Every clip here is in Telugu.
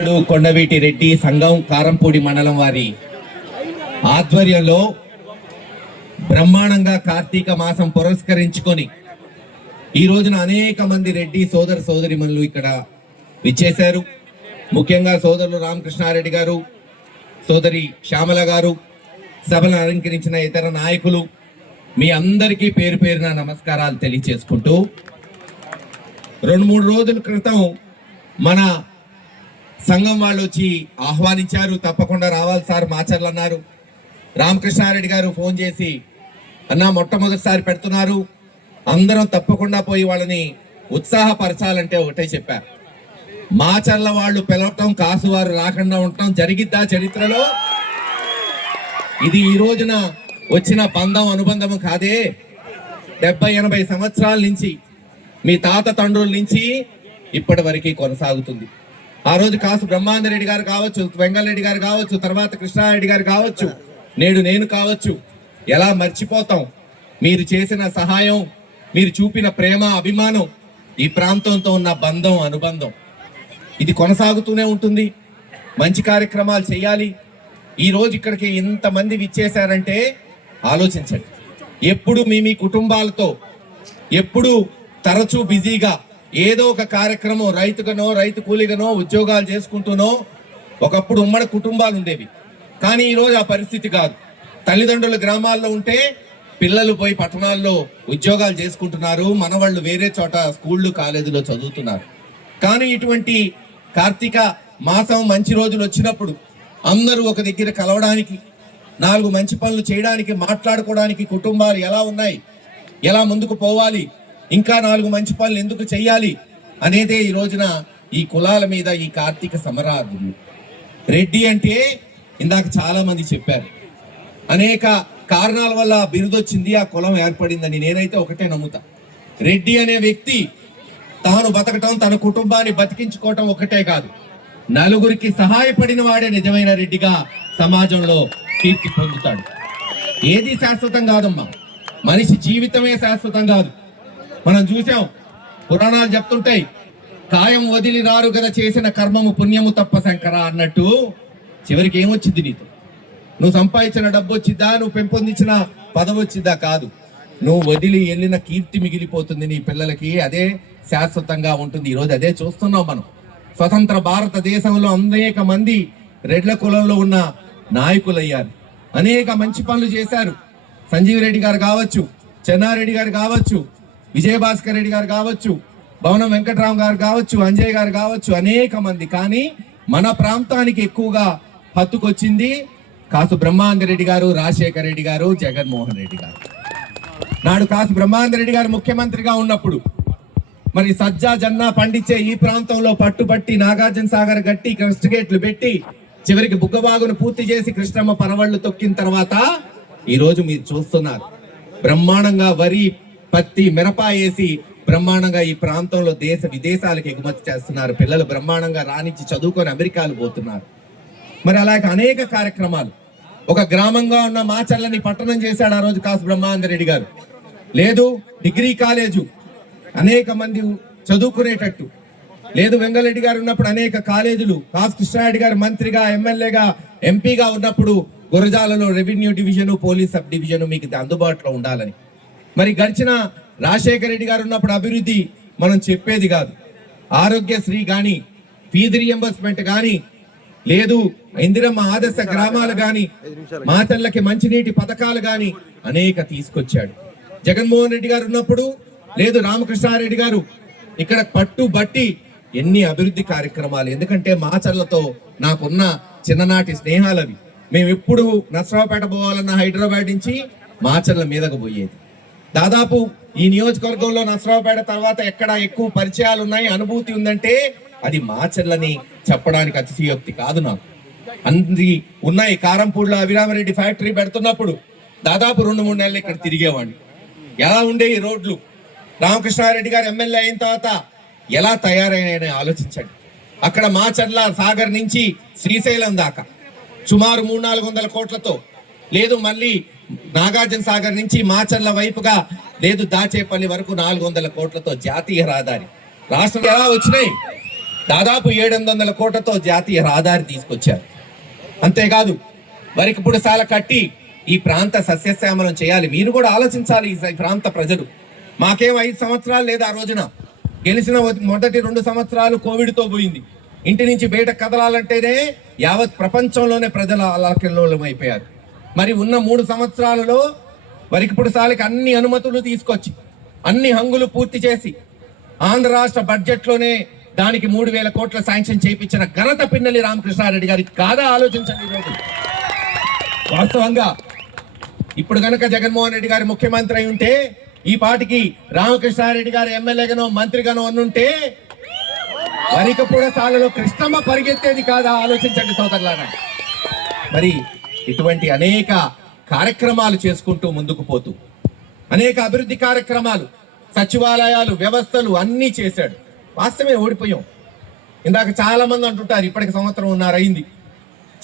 కొండవీటి రెడ్డి సంఘం కారంపూడి మండలం వారి ఆధ్వర్యంలో బ్రహ్మాండంగా కార్తీక మాసం పురస్కరించుకొని ఈ రోజున అనేక మంది రెడ్డి సోదర సోదరిమణులు ఇక్కడ విచ్చేశారు. ముఖ్యంగా సోదరులు రామకృష్ణారెడ్డి గారు సోదరి శ్యామల గారు సభను అలంకరించిన ఇతర నాయకులు మీ అందరికీ పేరు పేరున నమస్కారాలు తెలియచేసుకుంటూ రెండు మూడు రోజుల క్రితం మన సంఘం వాళ్ళు వచ్చి ఆహ్వానించారు తప్పకుండా రావాలి సార్ మాచర్లు అన్నారు రామకృష్ణారెడ్డి గారు ఫోన్ చేసి అన్న మొట్టమొదటిసారి పెడుతున్నారు. అందరం తప్పకుండా పోయి వాళ్ళని ఉత్సాహపరచాలంటే ఒకటే చెప్పారు మాచర్ల వాళ్ళు పిలవటం కాసు వారు రాకుండా ఉండటం జరిగిద్దా చరిత్రలో? ఇది ఈ రోజున వచ్చిన బంధం అనుబంధం కాదే. డెబ్బై ఎనభై సంవత్సరాల నుంచి మీ తాత తండ్రుల నుంచి ఇప్పటి వరకు కొనసాగుతుంది. ఆ రోజు కాసు బ్రహ్మాందరెడ్డి గారు కావచ్చు వెంగళరెడ్డి గారు కావచ్చు తర్వాత కృష్ణారెడ్డి గారు కావచ్చు నేడు నేను కావచ్చు ఎలా మర్చిపోతాం? మీరు చేసిన సహాయం మీరు చూపిన ప్రేమ అభిమానం ఈ ప్రాంతంతో ఉన్న బంధం అనుబంధం. ఇది కొనసాగుతూనే ఉంటుంది. మంచి కార్యక్రమాలు చేయాలి. ఈ రోజు ఇక్కడికి ఇంతమంది విచ్చేశారంటే ఆలోచించండి. ఎప్పుడు మీ మీ కుటుంబాలతో ఎప్పుడు తరచూ బిజీగా ఏదో ఒక కార్యక్రమం రైతుగానో రైతు కూలిగానో ఉద్యోగాలు చేసుకుంటూనో ఒకప్పుడు ఉమ్మడి కుటుంబాలు ఉండేవి. కానీ ఈరోజు ఆ పరిస్థితి కాదు. తల్లిదండ్రులు గ్రామాల్లో ఉంటే పిల్లలు పోయి పట్టణాల్లో ఉద్యోగాలు చేసుకుంటున్నారు. మనవాళ్ళు వేరే చోట స్కూళ్ళు కాలేజీలో చదువుతున్నారు. కానీ ఇటువంటి కార్తీక మాసం మంచి రోజులు వచ్చినప్పుడు అందరూ ఒక దగ్గర కలవడానికి నాలుగు మంచి పనులు చేయడానికి మాట్లాడుకోవడానికి కుటుంబాలు ఎలా ఉన్నాయి? ఎలా ముందుకు పోవాలి? ఇంకా నాలుగు మంచి పనులు ఎందుకు చేయాలి అనేదే ఈ రోజున ఈ కులాల మీద ఈ కార్తీక సమరాధులు రెడ్డి అంటే ఇందాక చాలా మంది చెప్పారు. అనేక కారణాల వల్ల బిరుదొచ్చింది బిరుదు వచ్చింది ఆ కులం ఏర్పడిందని నేనైతే ఒకటే నమ్ముతా. రెడ్డి అనే వ్యక్తి తాను బతకటం తన కుటుంబాన్ని బతికించుకోవటం ఒకటే కాదు. నలుగురికి సహాయపడిన వాడే నిజమైన రెడ్డిగా సమాజంలో కీర్తి పొందుతాడు. ఏది శాశ్వతం కాదమ్మా. మనిషి జీవితమే శాశ్వతం కాదు. మనం చూసాం. పురాణాలు చెప్తుంటాయి కాయం వదిలి రారు కదా చేసిన కర్మము పుణ్యము తప్ప శంకర అన్నట్టు. చివరికి ఏమొచ్చింది నీతో నువ్వు సంపాదించిన డబ్బు వచ్చిద్దా నువ్వు పెంపొందించిన పదవి వచ్చిద్దా కాదు. నువ్వు వదిలి వెళ్ళిన కీర్తి మిగిలిపోతుంది నీ పిల్లలకి. అదే శాశ్వతంగా ఉంటుంది. ఈరోజు అదే చూస్తున్నాం మనం. స్వతంత్ర భారతదేశంలో అనేక మంది రెడ్ల కులంలో ఉన్న నాయకులయ్యారు. అనేక మంచి పనులు చేశారు. సంజీవ్ రెడ్డి గారు కావచ్చు చెన్నారెడ్డి గారు కావచ్చు విజయభాస్కర్ రెడ్డి గారు కావచ్చు భవనం వెంకట్రామ్ గారు కావచ్చు అంజయ్ గారు కావచ్చు అనేక మంది. కానీ మన ప్రాంతానికి ఎక్కువగా హత్తుకొచ్చింది కాసు బ్రహ్మానంద రెడ్డి గారు రాజశేఖర్ రెడ్డి గారు జగన్మోహన్ రెడ్డి గారు. నాడు కాసు బ్రహ్మానంద రెడ్డి గారు ముఖ్యమంత్రిగా ఉన్నప్పుడు మరి సజ్జా జన్నా పండించే ఈ ప్రాంతంలో పట్టుబట్టి నాగార్జున సాగర్ గట్టి క్రస్ట్ గేట్లు పెట్టి చివరికి బుగ్గబాగును పూర్తి చేసి కృష్ణమ్మ పనవళ్ళు తొక్కిన తర్వాత ఈరోజు మీరు చూస్తున్నారు బ్రహ్మాండంగా వరి పత్తి మిరప వేసి బ్రహ్మాండంగా ఈ ప్రాంతంలో దేశ విదేశాలకు ఎగుమతి చేస్తున్నారు. పిల్లలు బ్రహ్మాండంగా రాణించి చదువుకొని అమెరికాలు పోతున్నారు. మరి అలాగే అనేక కార్యక్రమాలు. ఒక గ్రామంగా ఉన్న మాచల్లని పట్టణం చేశాడు ఆ రోజు కాసు బ్రహ్మానంద రెడ్డి గారు. లేదు డిగ్రీ కాలేజు. అనేక మంది చదువుకునేటట్టు. లేదు వెంగళరెడ్డి గారు ఉన్నప్పుడు అనేక కాలేజీలు. కాసు కృష్ణారెడ్డి గారు మంత్రిగా ఎమ్మెల్యేగా ఎంపీగా ఉన్నప్పుడు గురజాలలో revenue division police sub division మీకు అందుబాటులో ఉండాలని. మరి గడిచిన రాజశేఖర రెడ్డి గారు ఉన్నప్పుడు అభివృద్ధి మనం చెప్పేది కాదు. ఆరోగ్యశ్రీ కానీ ఫీజు రియంబర్స్మెంట్ కానీ లేదు ఇందిరమ్మ ఆదర్శ గ్రామాలు కానీ మాతల్లకి మంచినీటి పథకాలు కానీ అనేక తీసుకొచ్చాడు. జగన్మోహన్ రెడ్డి గారు ఉన్నప్పుడు లేదు రామకృష్ణారెడ్డి గారు ఇక్కడ పట్టు బట్టి ఎన్ని అభివృద్ధి కార్యక్రమాలు ఎందుకంటే మాచర్లతో నాకున్న చిన్ననాటి స్నేహాలవి. మేము ఎప్పుడు నర్సరావుపేట పోవాలన్న హైదరాబాద్ నుంచి మాచర్ల మీదకు పోయేది. దాదాపు ఈ నియోజకవర్గంలో నసరావుపేట తర్వాత ఎక్కడ ఎక్కువ పరిచయాలు ఉన్నాయి అనుభూతి ఉందంటే అది మా చెల్లని చెప్పడానికి అతిశయోక్తి కాదు నాకు. అంది ఉన్నాయి. కారంపూడిలో అభిరామరెడ్డి ఫ్యాక్టరీ పెడుతున్నప్పుడు దాదాపు రెండు మూడు నెలలు ఇక్కడ తిరిగేవాడిని. ఎలా ఉండే ఈ రోడ్లు? రామకృష్ణారెడ్డి గారు ఎమ్మెల్యే అయిన తర్వాత ఎలా తయారయ్యాయని ఆలోచించండి. అక్కడ మాచర్ల సాగర్ నుంచి శ్రీశైలం దాకా. సుమారు మూడు నాలుగు వందల కోట్లతో లేదు మళ్ళీ నాగార్జున సాగర్ నుంచి మాచర్ల వైపుగా లేదు దాచేపల్లి వరకు నాలుగు వందల కోట్లతో జాతీయ రహదారి. రాష్ట్రం ఎలా వచ్చినాయి. దాదాపు ఏడు వందల కోట్లతో జాతీయ రహదారి తీసుకొచ్చారు. అంతేకాదు వరికి సాల కట్టి ఈ ప్రాంత సస్యశ్యామలం చేయాలి. మీరు కూడా ఆలోచించాలి ఈ ప్రాంత ప్రజలు. మాకేం ఐదు సంవత్సరాలు లేదు ఆ రోజున. గెలిచిన మొదటి రెండు సంవత్సరాలు కోవిడ్తో పోయింది. ఇంటి నుంచి బయట కదలాలంటేనే యావత్ ప్రపంచంలోనే ప్రజల అలాకెల్లోలం అయిపోయారు మరి ఉన్న మూడు సంవత్సరాలలో వరికిప్పుడు సాలకి అన్ని అనుమతులు తీసుకొచ్చి అన్ని హంగులు పూర్తి చేసి ఆంధ్ర రాష్ట్ర బడ్జెట్లోనే దానికి మూడు వేల కోట్ల శాంక్షన్ చేయించిన ఘనత పిన్నెల్లి రామకృష్ణారెడ్డి గారికి కాదా ఆలోచించండి ఈరోజు వాస్తవంగా ఇప్పుడు గనక జగన్మోహన్ రెడ్డి గారి ముఖ్యమంత్రి అయి ఉంటే ఈ పాటికి రామకృష్ణారెడ్డి గారు ఎమ్మెల్యేగానో మంత్రిగానో అన్నుంటే వరికపూడ సాలలో కృష్ణమ్మ పరిగెత్తేది కాదా ఆలోచించండి సోదరులారా. మరి ఇటువంటి అనేక కార్యక్రమాలు చేసుకుంటూ ముందుకు పోతూ అనేక అభివృద్ధి కార్యక్రమాలు సచివాలయాలు వ్యవస్థలు అన్నీ చేశాడు. వాస్తవమే ఓడిపోయాం. ఇందాక చాలా మంది అంటుంటారు ఇప్పటికి సంవత్సరం ఉన్నారు అయింది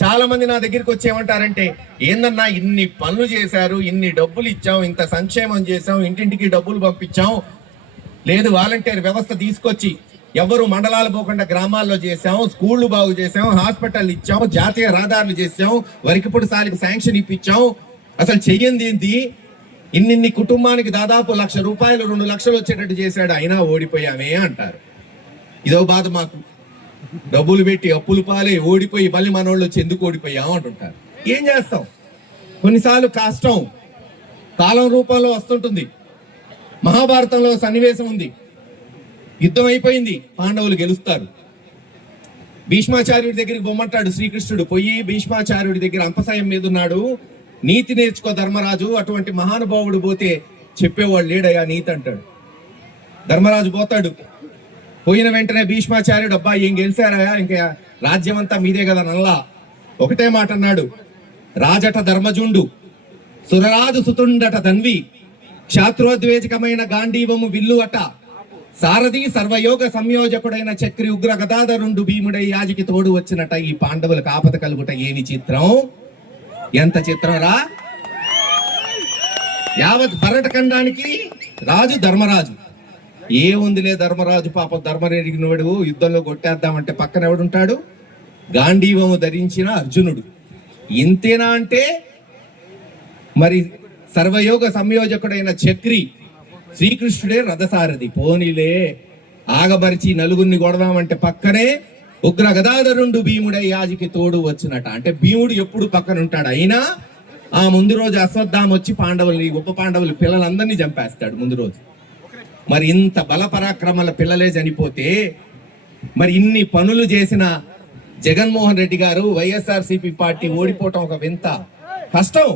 చాలా మంది నా దగ్గరికి వచ్చి ఏమంటారంటే ఏందన్నా ఇన్ని పనులు చేశారు ఇన్ని డబ్బులు ఇచ్చాం ఇంత సంక్షేమం చేశాం ఇంటింటికి డబ్బులు పంపించాం. లేదు వాలంటీర్ వ్యవస్థ తీసుకొచ్చి ఎవరు మండలాలు పోకుండా గ్రామాల్లో చేసాం స్కూళ్ళు బాగు చేసాం హాస్పిటల్ ఇచ్చాం జాతీయ రహదారులు చేసాం వరికిపుడు సాలికి శాంక్షన్ ఇప్పించాం. అసలు చెయ్యింది ఏంటి ఇన్నిన్ని కుటుంబానికి దాదాపు లక్ష రూపాయలు రెండు లక్షలు వచ్చేటట్టు చేశాడు అయినా ఓడిపోయామే అంటారు. ఇదో బాధ మాకు. డబ్బులు పెట్టి అప్పులు పాలే ఓడిపోయి మళ్ళీ మనోళ్ళు వచ్చి ఎందుకు ఓడిపోయాం అంటుంటారు. ఏం చేస్తాం? కొన్నిసార్లు కష్టం. కాలం రూపంలో వస్తుంటుంది. మహాభారతంలో సన్నివేశం ఉంది. యుద్ధం అయిపోయింది పాండవులు గెలుస్తారు. భీష్మాచార్యుడి దగ్గరికి బొమ్మంటాడు శ్రీకృష్ణుడు పోయి భీష్మాచార్యుడి దగ్గర అంపసాయం మీద ఉన్నాడు నీతి నేర్చుకో ధర్మరాజు అటువంటి మహానుభావుడు పోతే చెప్పేవాడు లేడయ్యా నీతి అంటాడు. ధర్మరాజు పోతాడు. పోయిన వెంటనే భీష్మాచార్యుడు అబ్బా ఏం గెలిచారా? ఇంకా రాజ్యం అంతా మీదే కదా నల్లా? ఒకటే మాట అన్నాడు. రాజట ధర్మజుండు సురరాజు సుతుండట ధన్వి క్షాత్రోద్వేజకమైన గాంధీవము విల్లు అట సారథి సర్వయోగ సంయోజకుడైన చక్రి ఉగ్ర గదాధరుండు భీముడై యాజికి తోడు వచ్చినట ఈ పాండవులకు ఆపద కలుగుట ఏమి చిత్రం? ఎంత చిత్రం రా యావత్ భరటఖండానికి రాజు ధర్మరాజు. ఏముందిలే ధర్మరాజు పాప ధర్మరెరిగినవాడు యుద్ధంలో కొట్టేద్దామంటే పక్కన ఎవడుంటాడు గాంధీవము ధరించిన అర్జునుడు. ఇంతేనా అంటే? మరి సర్వయోగ సంయోజకుడైన చక్రి శ్రీకృష్ణుడే రథసారథి. పోనీలే ఆగబరిచి నలుగురిని కొడదామంటే పక్కనే ఉగ్ర గదాధరుండు భీముడై యాజికి తోడు వచ్చినట. అంటే భీముడు ఎప్పుడు పక్కన ఉంటాడు అయినా ఆ ముందు రోజు అశ్వత్థామ వచ్చి పాండవుల్ని ఉప పాండవులు పిల్లలందరినీ చంపేస్తాడు ముందు రోజు. మరి ఇంత బలపరాక్రమల పిల్లలే చనిపోతే మరి ఇన్ని పనులు చేసిన జగన్మోహన్ రెడ్డి గారు వైఎస్ఆర్సీపీ పార్టీ ఓడిపోవటం ఒక వింత కష్టం.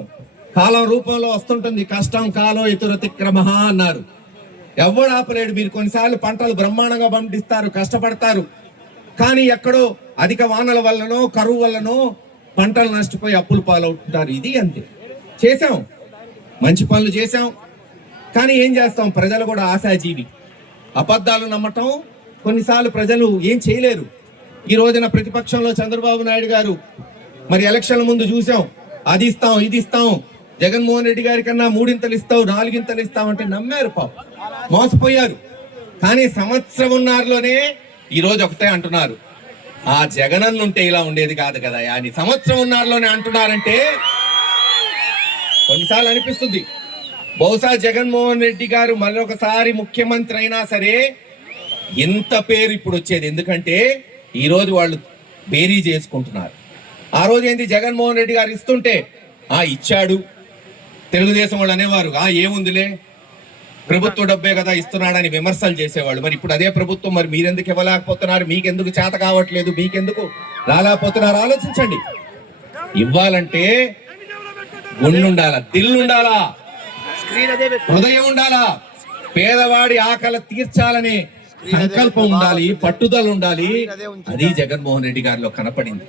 కాలం రూపంలో వస్తుంటుంది. కష్టం కాలం ఇతరతిక్రమ అన్నారు. ఎవడు ఆపలేడు. మీరు కొన్నిసార్లు పంటలు బ్రహ్మాండంగా పండిస్తారు కష్టపడతారు. కానీ ఎక్కడో అధిక వానల వల్లనో కరువు వల్లనో పంటలు నష్టపోయి అప్పులు పాలవుతుంటారు. ఇది అంతే. చేసాం మంచి పనులు చేసాం కానీ ఏం చేస్తాం? ప్రజలు కూడా ఆశాజీవి. అబద్ధాలు నమ్మటం. కొన్నిసార్లు ప్రజలు ఏం చేయలేరు. ఈ రోజున ప్రతిపక్షంలో చంద్రబాబు నాయుడు గారు మరి ఎలక్షన్ల ముందు చూసాం అది ఇస్తాం ఇది ఇస్తాం. జగన్మోహన్ రెడ్డి గారి కన్నా మూడింతలు ఇస్తావు నాలుగింతలు ఇస్తావు అంటే నమ్మారు పాప. మోసపోయారు. కానీ సంవత్సరం ఉన్నారులోనే ఈరోజు ఒకటే అంటున్నారు. ఆ జగనన్న ఉంటే ఇలా ఉండేది కాదు కదా అని సంవత్సరం ఉన్నారులోనే అంటున్నారంటే కొన్నిసార్లు అనిపిస్తుంది. బహుశా జగన్మోహన్ రెడ్డి గారు మరొకసారి ముఖ్యమంత్రి అయినా సరే ఎంత పేరు ఇప్పుడు వచ్చేది. ఎందుకంటే ఈరోజు వాళ్ళు బేరీ చేసుకుంటున్నారు. ఆ రోజు ఏంటి జగన్మోహన్ రెడ్డి గారు ఇస్తుంటే ఆ ఇచ్చాడు. తెలుగుదేశం వాళ్ళు అనేవారు ఆ ఏముందిలే? ప్రభుత్వ డబ్బే కదా ఇస్తున్నాడని విమర్శలు చేసేవాళ్ళు. మరి ఇప్పుడు అదే ప్రభుత్వం మరి మీరెందుకు ఇవ్వలేకపోతున్నారు? మీకెందుకు చేత కావట్లేదు? మీకెందుకు రాలేకపోతున్నారు? ఆలోచించండి. ఇవ్వాలంటే ఉండాలా ఉండాలా హృదయం ఉండాలా? పేదవాడి ఆకలి తీర్చాలని సంకల్పం ఉండాలి పట్టుదల ఉండాలి. అది జగన్మోహన్ రెడ్డి గారిలో కనపడింది.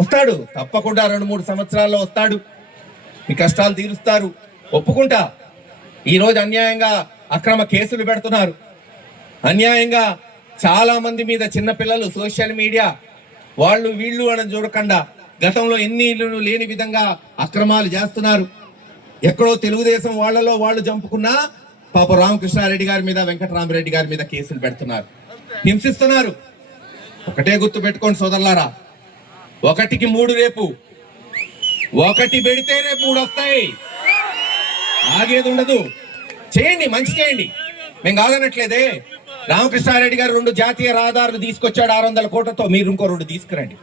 వస్తాడు తప్పకుండా రెండు మూడు సంవత్సరాల్లో వస్తాడు. మీ కష్టాలు తీరుస్తారు. ఒప్పుకుంటా. ఈరోజు అన్యాయంగా అక్రమ కేసులు పెడుతున్నారు. అన్యాయంగా చాలా మంది మీద చిన్న పిల్లలు సోషల్ మీడియా వాళ్ళు వీళ్ళు అని చూడకుండా గతంలో ఎన్ని ఇళ్ళు లేని విధంగా అక్రమాలు చేస్తున్నారు. ఎక్కడో తెలుగుదేశం వాళ్ళలో వాళ్ళు చంపుకున్నా పాప రామకృష్ణారెడ్డి గారి మీద వెంకటరామరెడ్డి గారి మీద కేసులు పెడుతున్నారు. హింసిస్తున్నారు. ఒకటే గుర్తు పెట్టుకోండి సోదరులారా. ఒకటికి మూడు రేపు ఒకటి పెడితే రేపు మూడు వస్తాయి ఆగేది ఉండదు. చేయండి మంచి చేయండి. మేము కాదనట్లేదే. రామకృష్ణారెడ్డి గారు రెండు జాతీయ రహదారులు తీసుకొచ్చాడు ఆరు వందల కోట్లతో. మీరు ఇంకో రెండు తీసుకురండి.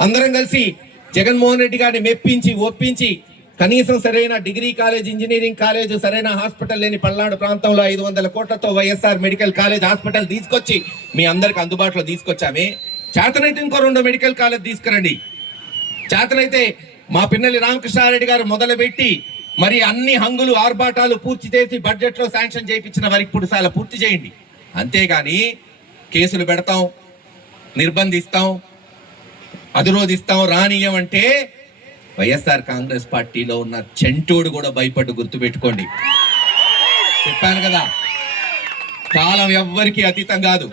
అందరం కలిసి జగన్మోహన్ రెడ్డి గారిని మెప్పించి ఒప్పించి కనీసం సరైన డిగ్రీ కాలేజ్ ఇంజనీరింగ్ కాలేజ్ సరైన హాస్పిటల్ లేని పల్నాడు ప్రాంతంలో ఐదు వందల కోట్లతో వైఎస్ఆర్ మెడికల్ కాలేజ్ హాస్పిటల్ తీసుకొచ్చి మీ అందరికి అందుబాటులో తీసుకొచ్చామే. చేతనైతే ఇంకో రెండు మెడికల్ కాలేజ్ తీసుకురండి. చేతనైతే మా పిన్నెల్లి రామకృష్ణారెడ్డి గారు మొదలుపెట్టి మరి అన్ని హంగులు ఆర్భాటాలు పూర్తి చేసి బడ్జెట్లో శాంక్షన్ చేయించిన వారికి ఇప్పుడు చాలా పూర్తి చేయండి. అంతేగాని కేసులు పెడతాం నిర్బంధిస్తాం అధిరోధిస్తాం రానియం అంటే వైఎస్ఆర్ కాంగ్రెస్ పార్టీలో ఉన్న చెంటోడు కూడా భయపడ్డు గుర్తుపెట్టుకోండి. చెప్పాను కదా కాలం ఎవ్వరికి అతీతం కాదు.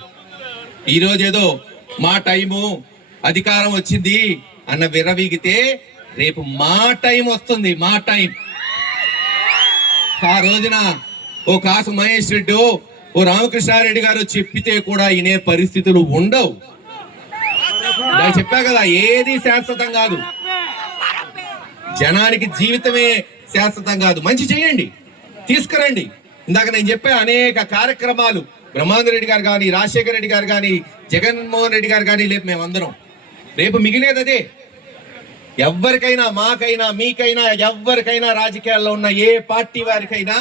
ఈరోజు ఏదో మా టైము అధికారం వచ్చింది అన్న విరవీగితే రేపు మా టైం వస్తుంది మా టైం. ఆ రోజున ఓ కాసు మహేష్ రెడ్డి ఓ రామకృష్ణారెడ్డి గారు చెప్పితే కూడా ఇనే పరిస్థితులు ఉండవు. నేను చెప్పా కదా ఏది శాశ్వతం కాదు. జనానికి జీవితమే శాశ్వతం కాదు. మంచి చేయండి తీసుకురండి. ఇందాక నేను చెప్పే అనేక కార్యక్రమాలు బ్రహ్మానంద రెడ్డి గారు కానీ రాజశేఖర రెడ్డి గారు కానీ జగన్మోహన్ రెడ్డి గారు కానీ రేపు మేమందరం. రేపు మిగిలేదదే. అదే ఎవరికైనా మాకైనా మీకైనా ఎవరికైనా రాజకీయాల్లో ఉన్న ఏ పార్టీ వారికైనా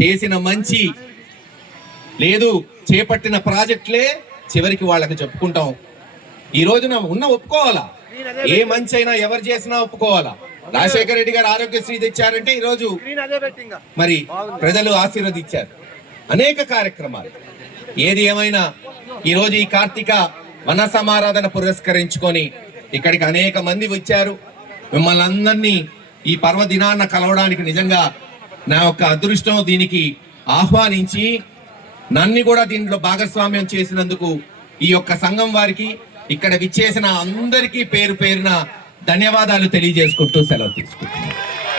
చేసిన మంచి లేదు చేపట్టిన ప్రాజెక్టులే చివరికి వాళ్ళకి చెప్పుకుంటాం. ఈ రోజున ఉన్న ఒప్పుకోవాలా? ఏ మంచి అయినా ఎవరు చేసినా ఒప్పుకోవాలా? రాజశేఖర రెడ్డి గారు ఆరోగ్యశ్రీ తెచ్చారంటే ఈ రోజు మరి ప్రజలు ఆశీర్వదించారు. అనేక కార్యక్రమాలు. ఏది ఏమైనా ఈ రోజు ఈ కార్తీక వన సమారాధన పురస్కరించుకొని ఇక్కడికి అనేక మంది వచ్చారు. మిమ్మల్ని అందరినీ ఈ పర్వదినాన్న కలవడానికి నిజంగా నా యొక్క అదృష్టం దీనికి ఆహ్వానించి నన్ను కూడా దీంట్లో భాగస్వామ్యం చేసినందుకు ఈ యొక్క సంఘం వారికి ఇక్కడ విచ్చేసిన అందరికీ పేరు పేరున ధన్యవాదాలు తెలియజేసుకుంటూ సెలవు తీసుకుంటున్నాను.